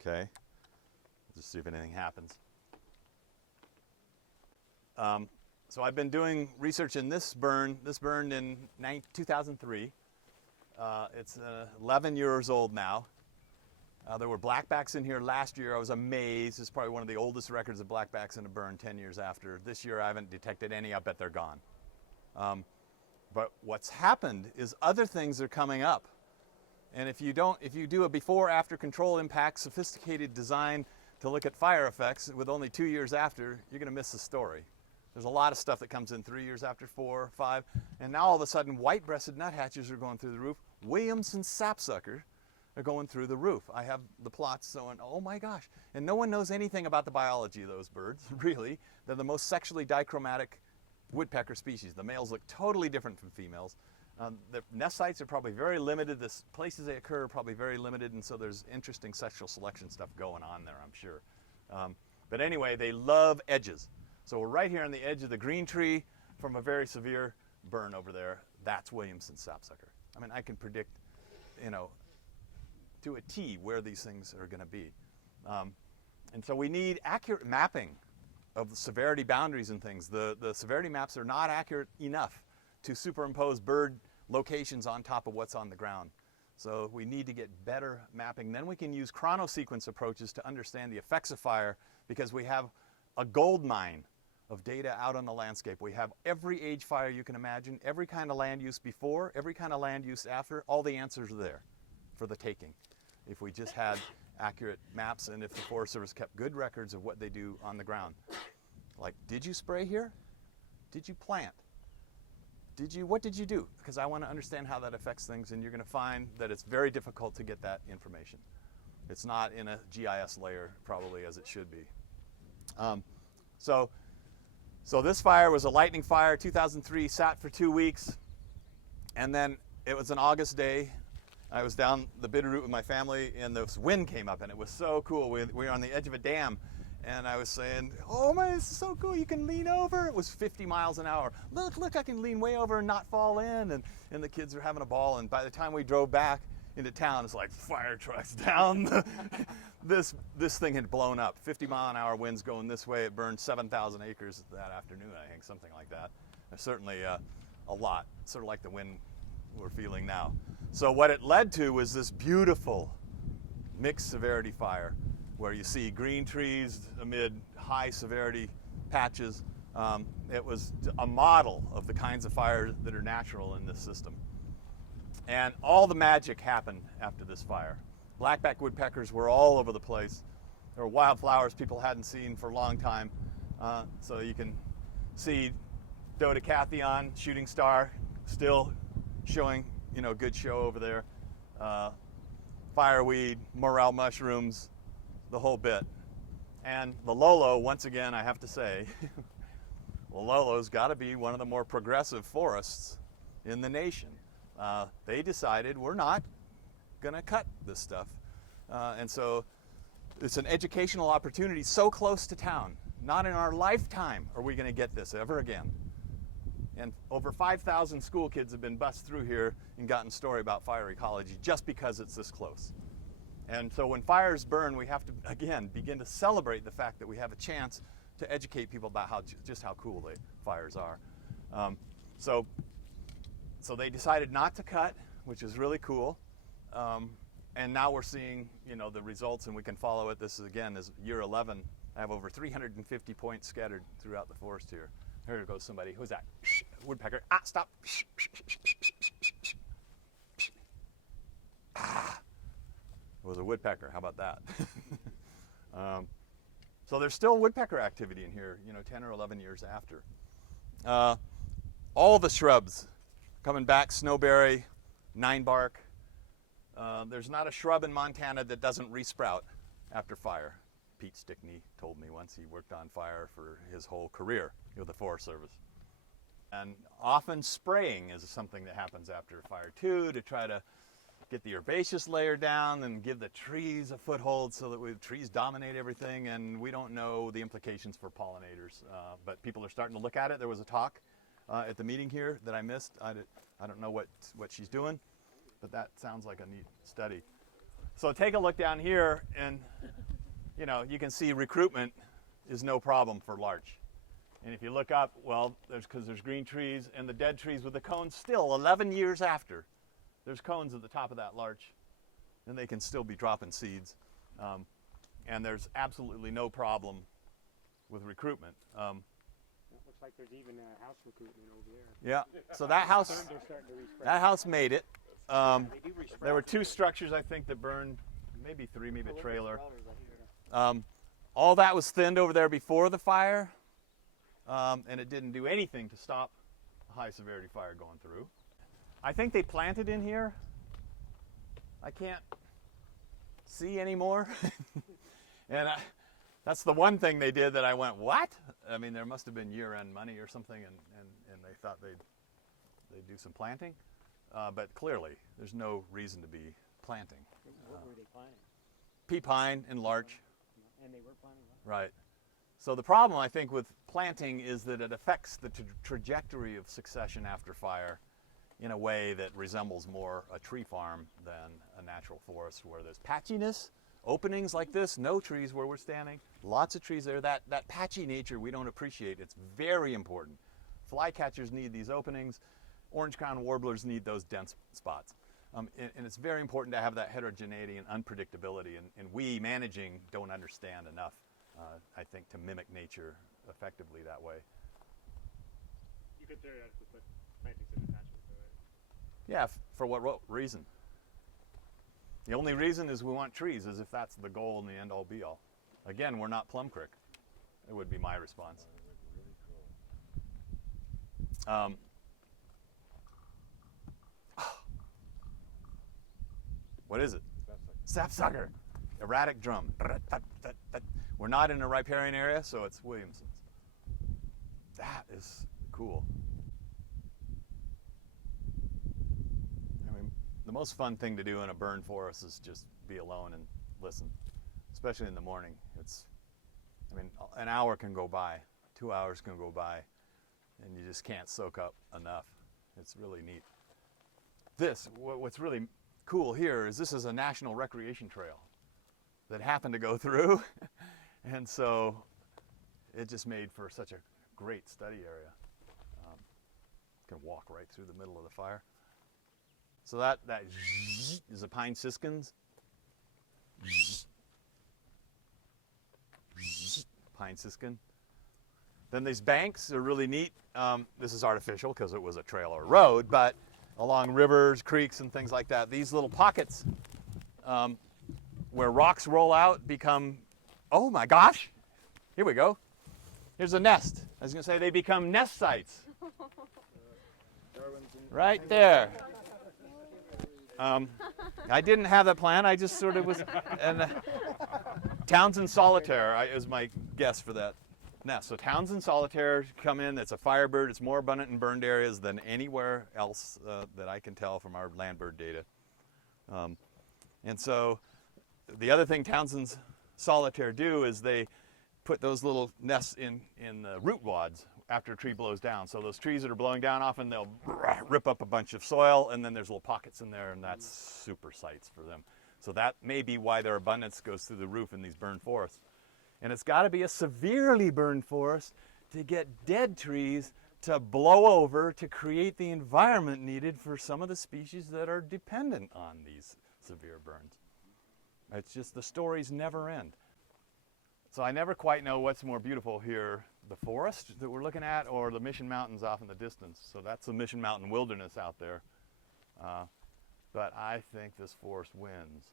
Okay, just see if anything happens. So I've been doing research in this burn. This burned in 2003. It's 11 years old now. There were blackbacks in here last year. I was amazed. It's probably one of the oldest records of blackbacks in a burn 10 years after. This year I haven't detected any. I bet they're gone. But what's happened is other things are coming up. And if you do a before-after control impact, sophisticated design to look at fire effects with only 2 years after, you're going to miss the story. There's a lot of stuff that comes in 3 years after, 4, 5, and now all of a sudden white-breasted nuthatches are going through the roof. Williamson sapsucker are going through the roof. I have the plots showing, oh my gosh. And no one knows anything about the biology of those birds, really. They're the most sexually dichromatic woodpecker species. The males look totally different from females. The nest sites are probably very limited. The places they occur are probably very limited, and so there's interesting sexual selection stuff going on there, I'm sure. But anyway, they love edges. So we're right here on the edge of the green tree from a very severe burn over there. That's Williamson sapsucker. I mean, I can predict, to a T where these things are going to be. And so we need accurate mapping of the severity boundaries and things. The severity maps are not accurate enough to superimpose bird locations on top of what's on the ground. So we need to get better mapping. Then we can use chronosequence approaches to understand the effects of fire, because we have a gold mine of data out on the landscape. We have every age fire you can imagine, every kind of land use before, every kind of land use after. All the answers are there for the taking if we just had accurate maps and if the Forest Service kept good records of what they do on the ground. Like, did you spray here? Did you plant? What did you do? Because I want to understand how that affects things, and you're going to find that it's very difficult to get that information. It's not in a GIS layer probably as it should be. So this fire was a lightning fire, 2003, sat for 2 weeks, and then it was an August day. I was down the Bitterroot with my family, and this wind came up, and it was so cool. We were on the edge of a dam, and I was saying, oh my, this is so cool, you can lean over. It was 50 miles an hour. Look, I can lean way over and not fall in, and the kids were having a ball, and by the time we drove back into town, it's like fire trucks down. This thing had blown up. 50-mile-an-hour winds going this way. It burned 7,000 acres that afternoon, I think, something like that. Certainly a lot, sort of like the wind we're feeling now. So what it led to was this beautiful mixed severity fire, where you see green trees amid high severity patches. It was a model of the kinds of fires that are natural in this system. And all the magic happened after this fire. Blackback woodpeckers were all over the place. There were wildflowers people hadn't seen for a long time. So you can see Dodecatheon, shooting star, still showing, good show over there. Fireweed, morel mushrooms, the whole bit. And the Lolo, once again, I have to say, the Lolo's got to be one of the more progressive forests in the nation. They decided we're not going to cut this stuff. And so it's an educational opportunity so close to town. Not in our lifetime are we going to get this ever again. And over 5,000 school kids have been bussed through here and gotten a story about fire ecology just because it's this close. And so when fires burn, we have to, again, begin to celebrate the fact that we have a chance to educate people about just how cool the fires are. So they decided not to cut, which is really cool. And now we're seeing, the results, and we can follow it. This is, again, is year 11. I have over 350 points scattered throughout the forest here. Here goes somebody. Who's that? Woodpecker. Ah, stop. Ah. It was a woodpecker. How about that? So there's still woodpecker activity in here, 10 or 11 years after. All the shrubs coming back, snowberry, ninebark. There's not a shrub in Montana that doesn't resprout after fire. Pete Stickney told me once. He worked on fire for his whole career with the Forest Service. And often spraying is something that happens after a fire too, to try to get the herbaceous layer down and give the trees a foothold so that trees dominate everything, and we don't know the implications for pollinators. But people are starting to look at it. There was a talk at the meeting here that I missed. I don't know what she's doing, but that sounds like a neat study. So take a look down here, and you can see recruitment is no problem for larch. And if you look up, well, because there's green trees and the dead trees with the cones still 11 years after. There's cones at the top of that larch, and they can still be dropping seeds. And there's absolutely no problem with recruitment. Looks like there's even a house recruitment over there. Yeah, so that house made it. There were 2 structures, I think, that burned, maybe 3, maybe a trailer. All that was thinned over there before the fire, and it didn't do anything to stop a high severity fire going through. I think they planted in here. I can't see anymore. And that's the one thing they did that I went, what? I mean, there must have been year-end money or something, and they thought they'd do some planting. But clearly, there's no reason to be planting. What were they planting? Pea pine and larch. And they were planting larch? Right. So the problem, I think, with planting is that it affects the trajectory of succession after fire in a way that resembles more a tree farm than a natural forest where there's patchiness, openings like this, no trees where we're standing, lots of trees there. That patchy nature we don't appreciate. It's very important. Flycatchers need these openings. Orange-crowned warblers need those dense spots. And it's very important to have that heterogeneity and unpredictability, and we, managing, don't understand enough, I think, to mimic nature effectively that way. You could theoretically put plantings in attachments, right? Yeah, for what reason? The only reason is we want trees, as if that's the goal and the end-all be-all. Again, we're not Plum Creek. It would be my response. What is it? Sapsucker. Erratic drum. We're not in a riparian area, so it's Williamson's. That is cool. I mean, the most fun thing to do in a burned forest is just be alone and listen, especially in the morning. An hour can go by, 2 hours can go by, and you just can't soak up enough. It's really neat. What's really cool here is this is a national recreation trail that happened to go through, and so it just made for such a great study area. Can walk right through the middle of the fire. So that is a pine siskins. Pine siskin. Then these banks are really neat. This is artificial because it was a trail or road, but along rivers, creeks, and things like that, these little pockets where rocks roll out become, oh my gosh, here we go. Here's a nest. I was going to say they become nest sites. Right there. I didn't have that plan. I just sort of was. And Townsend solitaire is my guess for that nest. So Townsend solitaire come in. It's a firebird. It's more abundant in burned areas than anywhere else that I can tell from our land bird data. And so the other thing Townsend's solitaire do is they put those little nests in the root wads after a tree blows down. So those trees that are blowing down, often they'll rip up a bunch of soil, and then there's little pockets in there, and that's super sites for them. So that may be why their abundance goes through the roof in these burned forests. And it's got to be a severely burned forest to get dead trees to blow over to create the environment needed for some of the species that are dependent on these severe burns. It's just the stories never end. So I never quite know what's more beautiful here, the forest that we're looking at or the Mission Mountains off in the distance. So that's the Mission Mountain wilderness out there. But I think this forest wins.